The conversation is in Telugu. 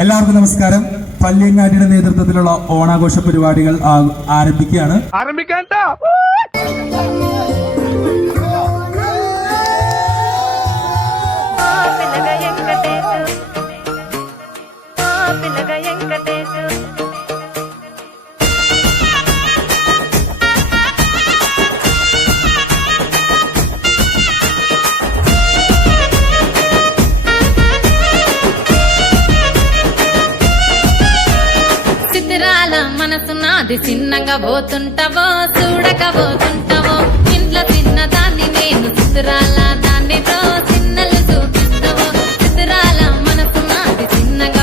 എല്ലാവർക്കും നമസ്കാരം. പള്ളിയങ്ങാടിയുടെ നേതൃത്വത്തിലുള്ള ഓണാഘോഷ പരിപാടികൾ ആരംഭിക്കുകയാണ്. మనసు నాది చిన్నగా పోతుంటావో చూడకపోతుంటావో ఇంట్లో చిన్నదాన్ని నేను చిత్రాల దాన్నితో చిన్నలు చూపిస్తావో చిత్రాల మనసు నాది చిన్నగా